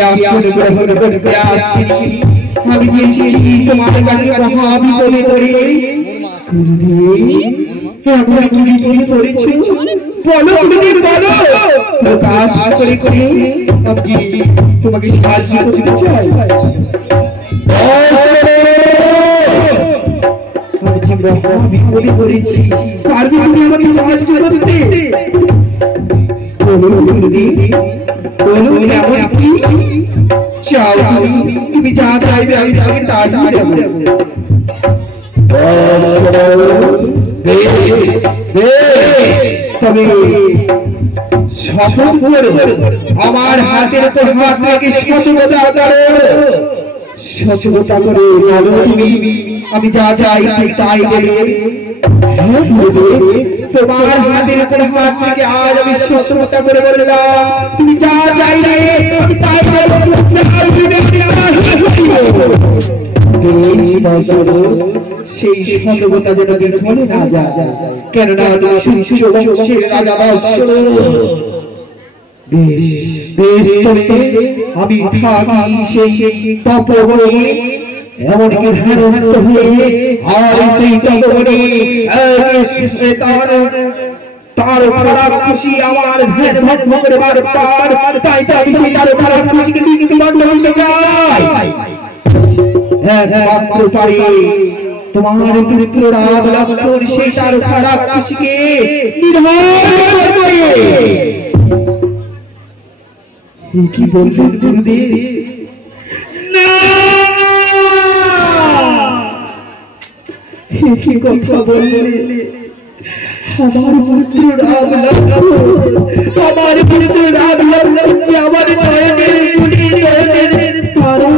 আসলে গ্রহণ করতে আসি আমি এসেছি তোমার কাছে মহাবিপদে পড়ে আমরা কি বিপদে পড়েছি বলো গুরুদেব বলো প্রকাশ করে করে আমি তোমাকে সাহায্য করতে চাই বিপদে পড়েছি পারবে তুমি আমাকে সাহায্য করতে বলো গুরুদেব বলো এমন কি চাও তুমি যা চাইবে আমি তাকে তা দিয়ে দেবো তবে শপথ করে আমার হাতের উপর হাত রেখে সততা করে বলো তুমি আমি যা চাই তাই দেবে তোমার হাতের উপর হাত রেখে আজ আমি সততা করে বললাম তুমি যা চাইলে আমি তাই সেই সততা যেন বিফলে না যায় কেননা তুমি সূর্য বংশের রাজা বৎসল আমি থাকি সেই তপবনে এমনকি ধ্যানস্থ হয়ে আর সেই তপবনে তার খারাপ খুশি আমার ধ্যান ভঙ্গ করে বারবার তাই তো আমি সেই তার খারাপ খুশিকে দিকে দণ্ড দিতে চাই একমাত্র পারি তোমার পুত্র রাম লক্ষ্মণ সেই তার খারাপ খুশিকে নির্মূল করে কি বলবেন গুরুদেব না কি কথা বললেন আমার পুত্র রাম লক্ষ্মণ আমার পুত্র রাম লক্ষ্মণ যে আমার নয়নের কুলি নয়নের তারা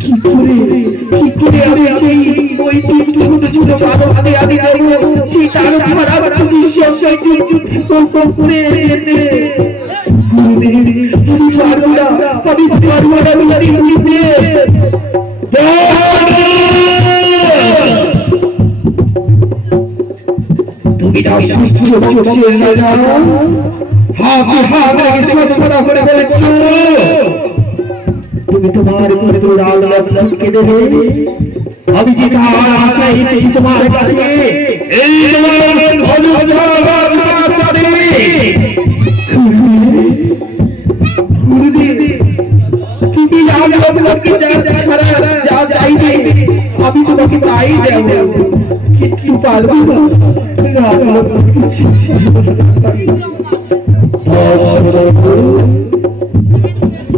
কি করে আমি সেই ওই ছোট ছোট বাবা আদি দেবো সেই তার খারাপ খুশি সব করে যেতে আমি পারবো না তুমি না জানো হাত করে বলেছ তুমি তোমার পুত্র রাম লক্ষ্মণকে দেবে আমি যে তার আশায় এসেছি তোমার কাছে এই তুমি রাম লক্ষ্মণকে যা চাইবে আমি তোমাকে তাই দেব কিন্তু পারবো না রাম লক্ষ্মণকে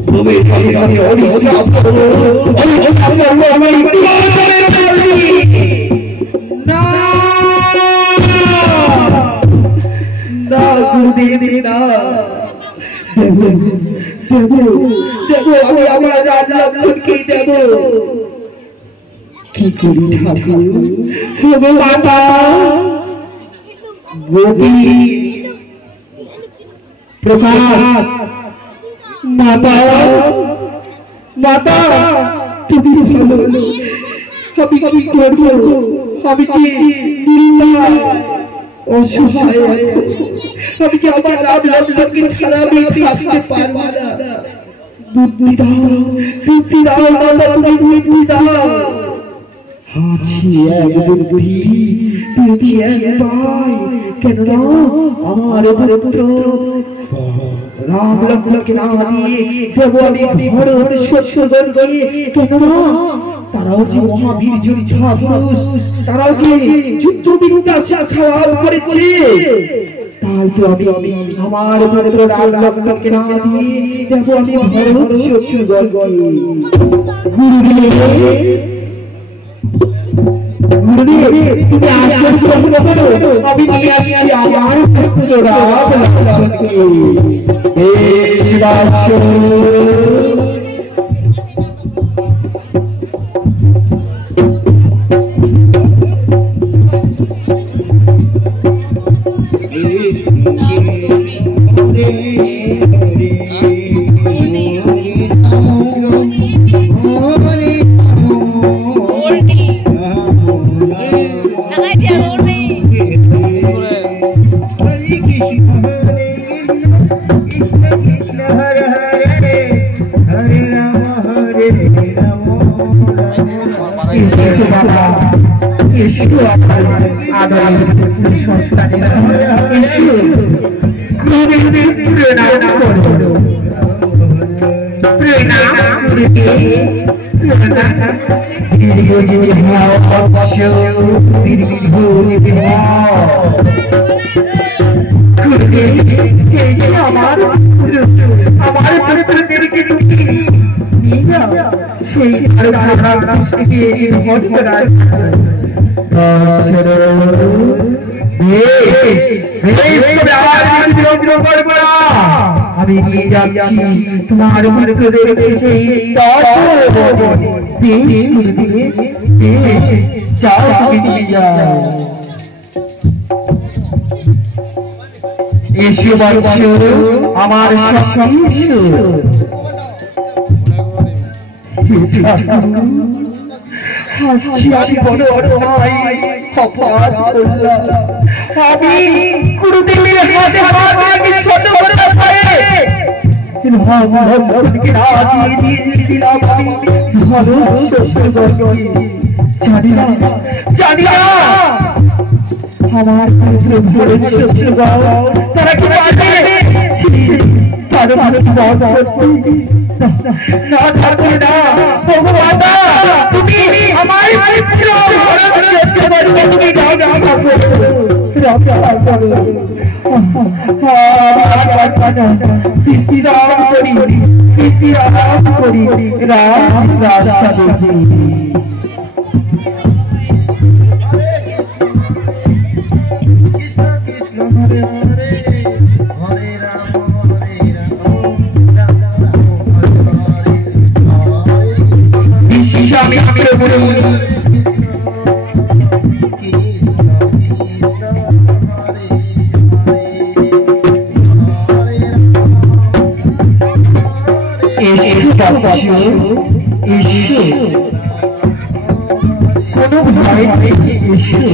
তুমি আমি অভিশাপ করবো আমি না গুরুদেব না দেব আমি আমার রাম লক্ষ্মণকে দেব কি করি ঠাকুর মাতা গোপী প্রকাশ মাতা তুমি ভালো আমি কি করবো আমি যে অসহায় আমি যে আমার রাম লক্ষ্মণকে ছাড়া আমি থাকতে পারবো না বুদ্ধি দাও মাতা তুমি বুদ্ধি দাও আছি এক বুদ্ধি পেয়েছি এক পাই কেননা আমার পুত্র রাম লক্ষ্মণকে না দিয়ে দেব আমি ভরত শত্রুঘ্নকে কেননা তারাও যে মহাবীর যোদ্ধা পুরুষ তারাও যে যুদ্ধ বিদ্যা সওয়াল করেছে তাই তো আমি আমার পুত্র রাম লক্ষ্মণকে না দিয়ে দেব আমি ভরত শত্রুঘ্নকে গুরুদেব তুমি আসল গ্রহণ করো আমি নিয়ে আসছি আমার পুত্র রাম লক্ষ্মণকে হে শিবাস্য বাবা এসো আমার আদরের সন্তানেরা এসো প্রণাম করো প্রণাম করতে দীর্ঘ জীবী হও অবশ্য দীর্ঘ জীবী হও করতে এই যে আমার পুত্রদেরকে তুমি নিয়ে যাও সেই থেকে ধন করা আমি নিয়ে যাচ্ছি তোমার পুত্রদেরকে সেই যাও তুমি নিয়ে যাও এসো বৎস আমার সখী আমি বড় অন্যায় অপরাধ করলাম আমি গুরুদেবের হাতে হাত রেখে ছোট করে জানি না আমার পুত্র ভরে শত্রুগণ তারা কি পারবে না ঠাকুর না ভগবান তুমি আমার পুত্র তুমি বিশ্রাম করি রাম রাস্তা দেখি কোনো ভয় নেই এসে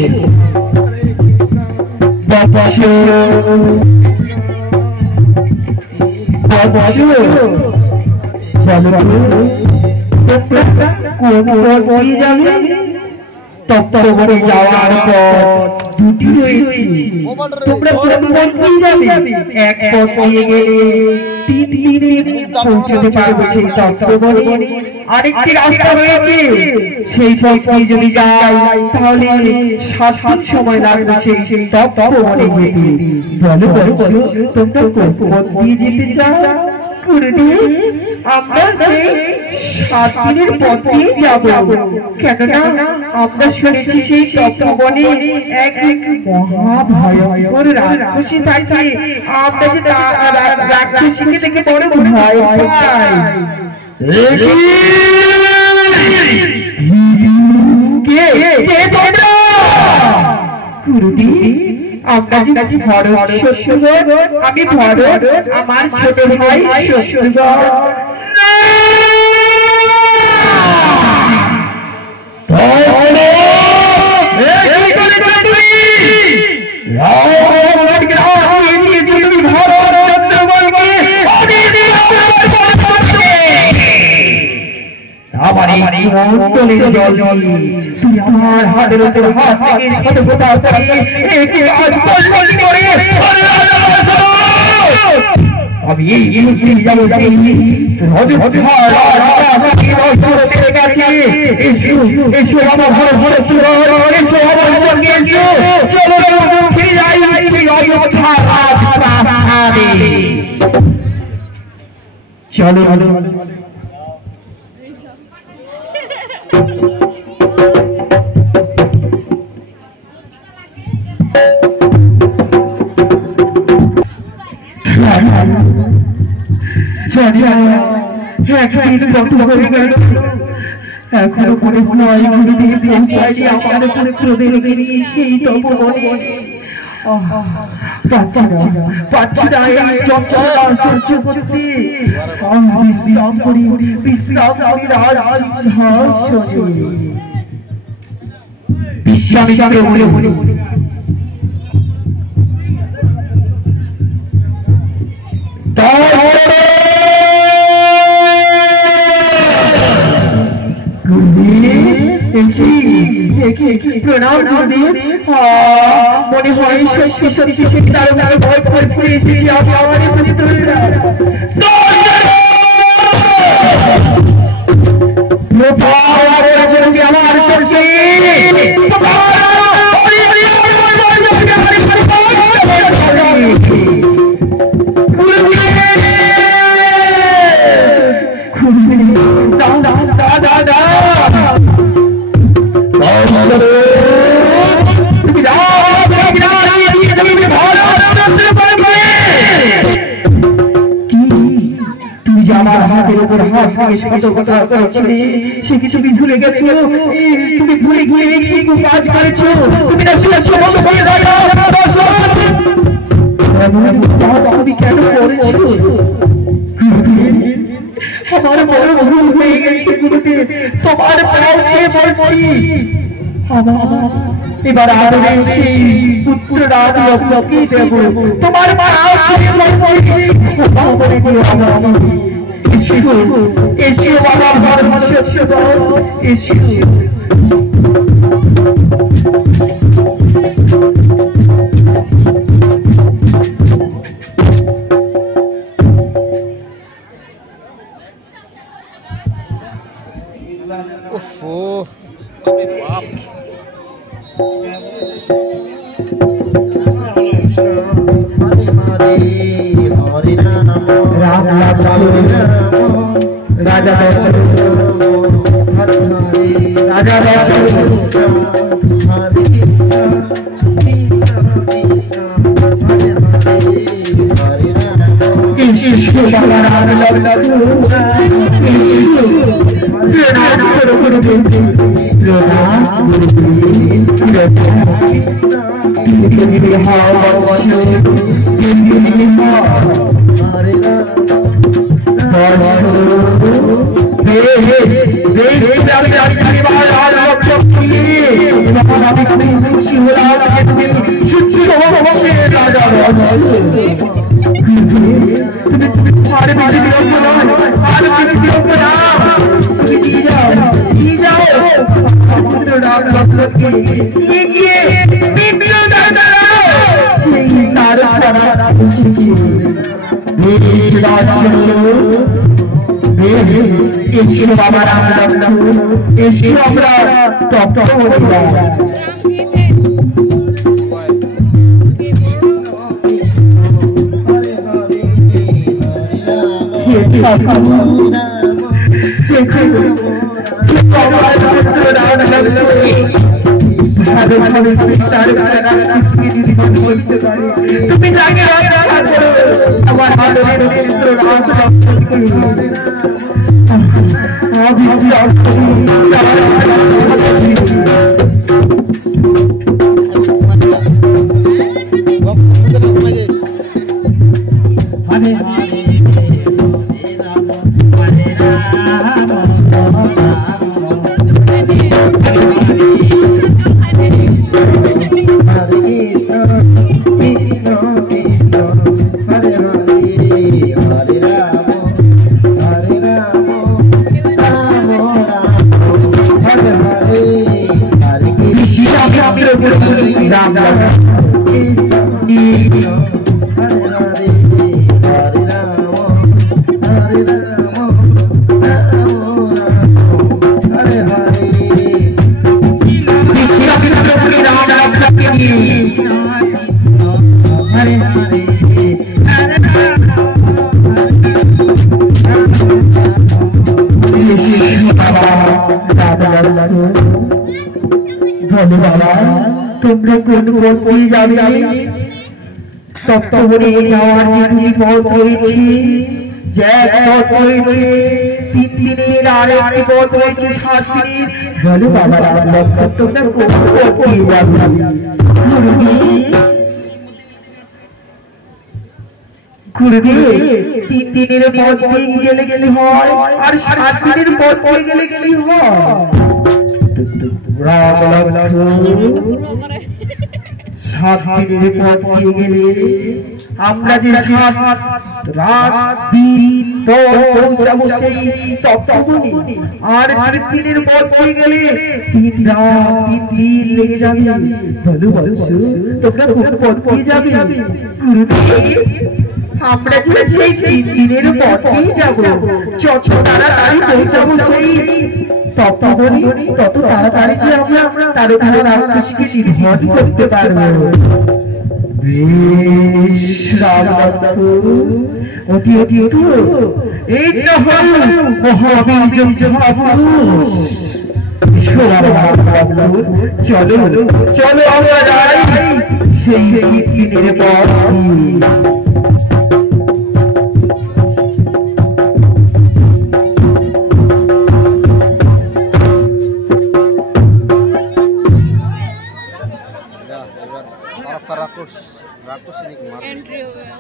তত্ত্ববনে যাওয়ার পর দুটি রয়েছে তোমরা যাবে এক পথ দিয়ে গেলে 3 দিনে পৌঁছতে পারবে সেই তত্ত্ববনে আরেকটি রাস্তা রয়েছে সেই পথ দিয়ে যদি যাই তাহলে 7 দিন সময় লাগবে সেই তত্ত্ববনে যেতে বলো তোমরা কোন পথ দিয়ে যেতে চাও আমরা সেই 7 দিনের পথে যাব কেননা আমরা শুনেছি সেই তত্ত্ববনে এক মহাভয়ঙ্কর রাক্ষসী থাকে আমরা যে রাক্ষসীকে দেখে বড় ভয় পাই আমরা যে ভরত শত্রুগণ আমি ভরত আমার ছোট ভাই শত্রুগণ তুই আমার হাতের উপর হাত থেকে সতর্কতা করে আমি এই যাবো এসো আমার ঘরে ঘরে এসো আমার সঙ্গে এসো চলো ফিরে যাই চলো এখনো মনে হয় গুরুদেব পৌঁছায়নি আমাদের পুত্রদেরকে নিয়ে সেই তপবনে বাচ্চারা এই যন্ত্রণা সহ্য করতে বিশ্রাম করি বিশ্রামে যাবে বলে বলে প্রণাম গুরুদেব। মনে হয় সত্যি সত্যি সে তার মনে ভয় ভয় ফিরে এসেছি আমার পুত্ররা। আমার সত্যি আমার হাতের উপর হাত দিয়ে কত কথা করছিলে সে কি তুমি ভুলে গেছো? তুমি ভুলে গিয়ে কি কাজ করেছো? তুমি না শুনেছো তুমি কেন করেছো? আমার বড় ভুল হয়ে গেছে গুরুদেব, তোমার পায়ে বলছি এবার আদরে সেই পুত্র রাজ লক্ষ্মী দেব তোমার পায়ে বলছি এসো বাবার ধর্ম সত্য এসো। राजा তোমরা কোন পথ দিয়ে যাবে তত্ত্ববনে যাওয়ার যে দুই পথ রয়েছে, যে এক পথ রয়েছে 3 দিনের, আর একটি পথ রয়েছে 7 দিনের। বলো বাবা তোমরা কোন পথ দিয়ে যাবে? গুরুদেব 3 দিনের পথ দিয়ে গেলে হয়, আর 7 দিনের পথ দিয়ে গেলে হয়। 7 দিনের পথ দিয়ে গেলে আমরা যে 7 রাত দিন পৌঁছাবো সেই তপবনে। আর 3 দিনের পথ দিয়ে গেলে 3 রাত 3 দিন লেগে যাবে। বলো বলছো তোমরা কোন পথ দিয়ে যাবে? আমরা যে সেই 3 দিনের পথ দিয়ে যাবো, যত তাড়াতাড়ি পৌঁছাবো সেই তপবনে তত তাড়াতাড়ি যে আমরা তার উপরে রাক্ষসীকে নিধন করতে পারবো। বেশ রামবন্ধু, অতি অতি তো এই তো হল মহাবীর মহাপুরুষ। চলো চলো আমরা যাই সেই 3 দিনের পথ। राक्षस नहीं कुमार एंट्री हो गया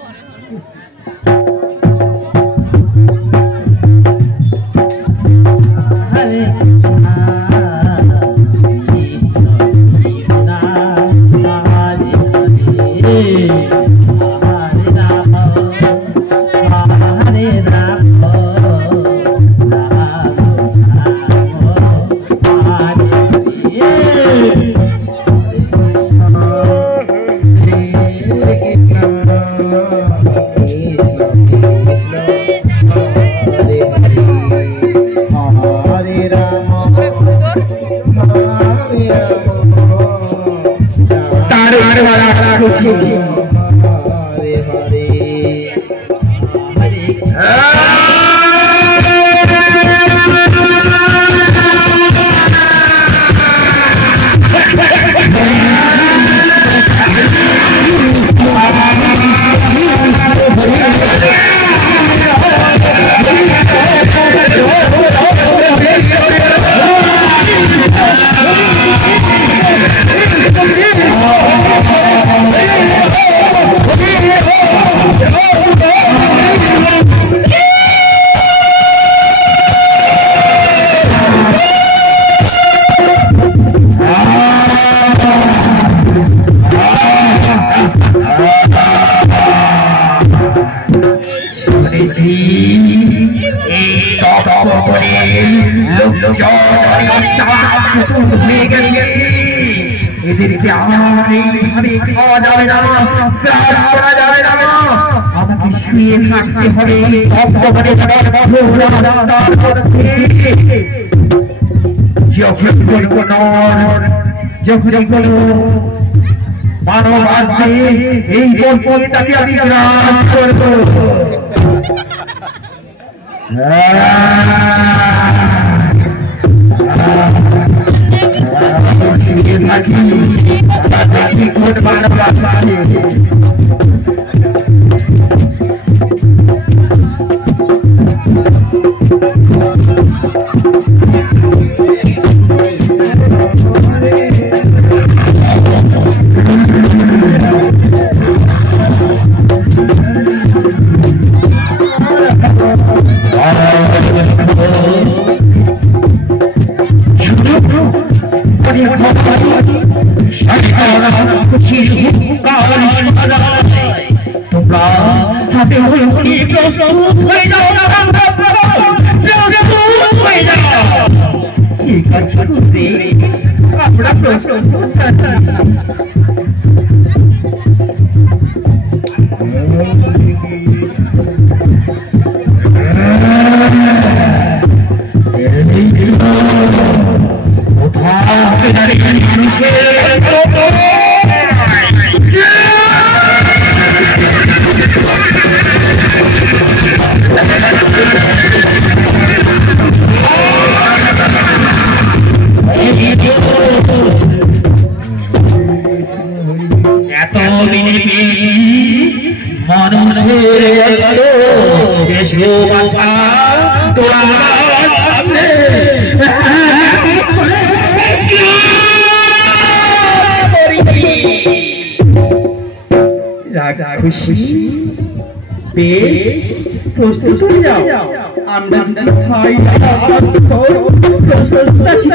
যখন মানব আসবে এই পথটাকে আমি গ্রাস করবো। মানব আসবে তোমরা হাতে হয়ে প্রস্তুত হয়ে যাও, ঠিক আছে আমরা প্রস্তুত আছি। খুশি বেশ প্রস্তুত হয়ে যাও, আমরা ভাই প্রস্তুত আছি।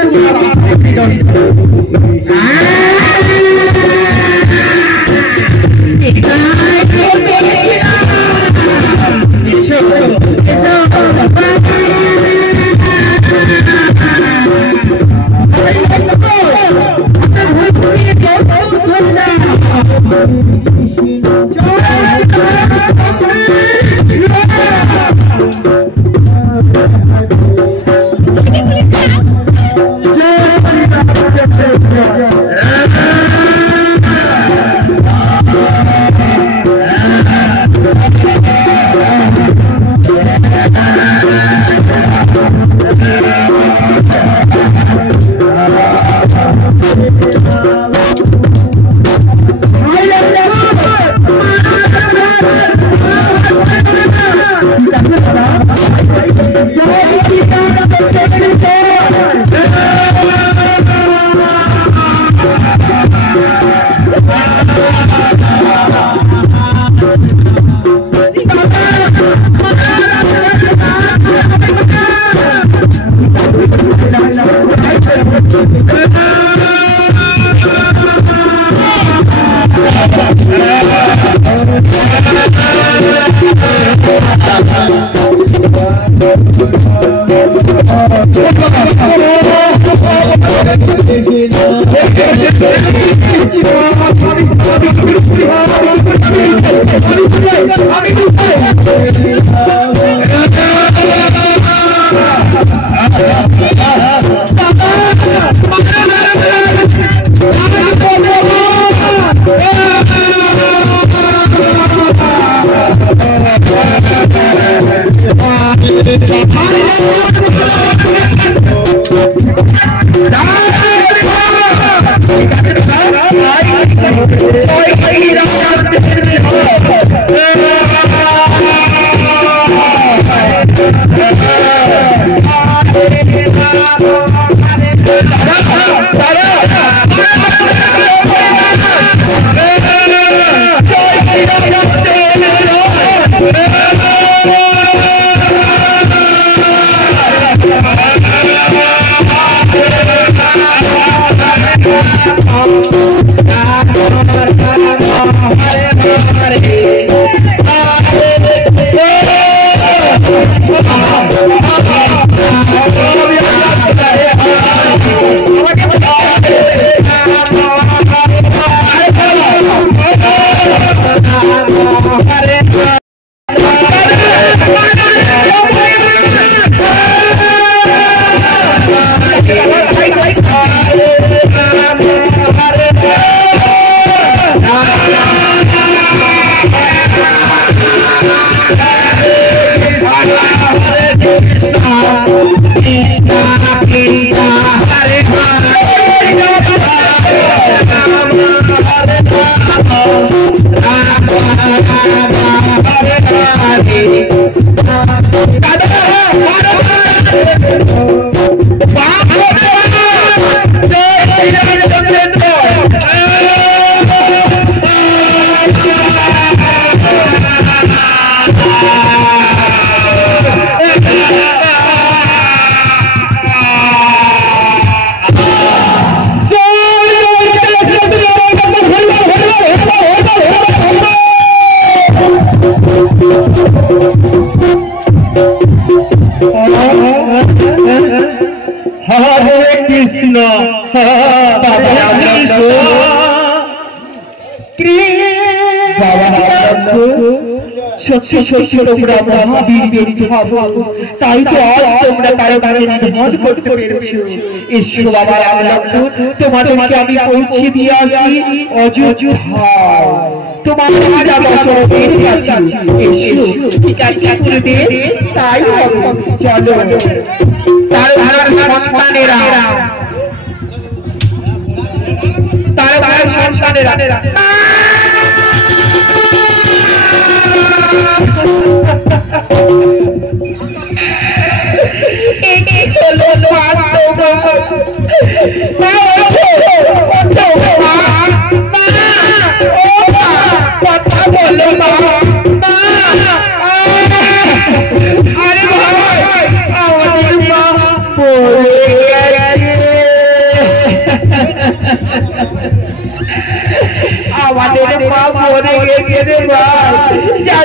মরে গেছে রে ভাই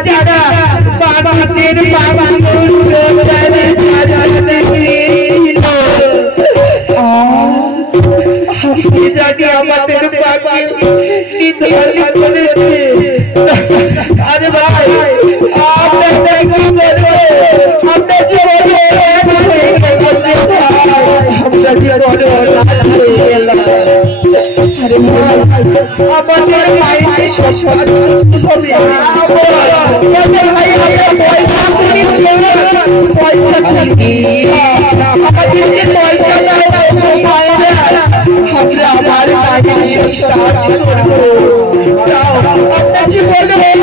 দাদা বাবাদের বাবা আপনি জানি আমাদের পাখি নিধন করেছে আরে ভাই আপনার কি করবো আপনার জীবনে আপনার জীবনে আরে ভাই আমাদের মাইকে সসল হবে আমাদের ভাই পয়সা কি আমাদের যে পয়সা দাও আমরা আমার কাজে সাহায্য করবো আপনার জীবনে আমাদের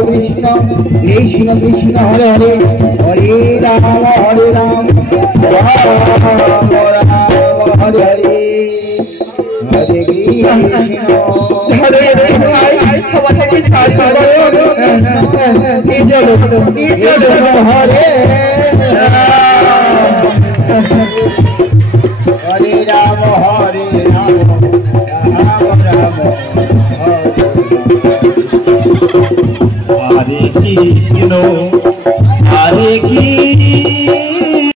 কৃষ্ণ কৃষ্ণ কৃষ্ণ হরে হরে হরে রাম রাম হরে হরে হরে কৃষ্ণ হরে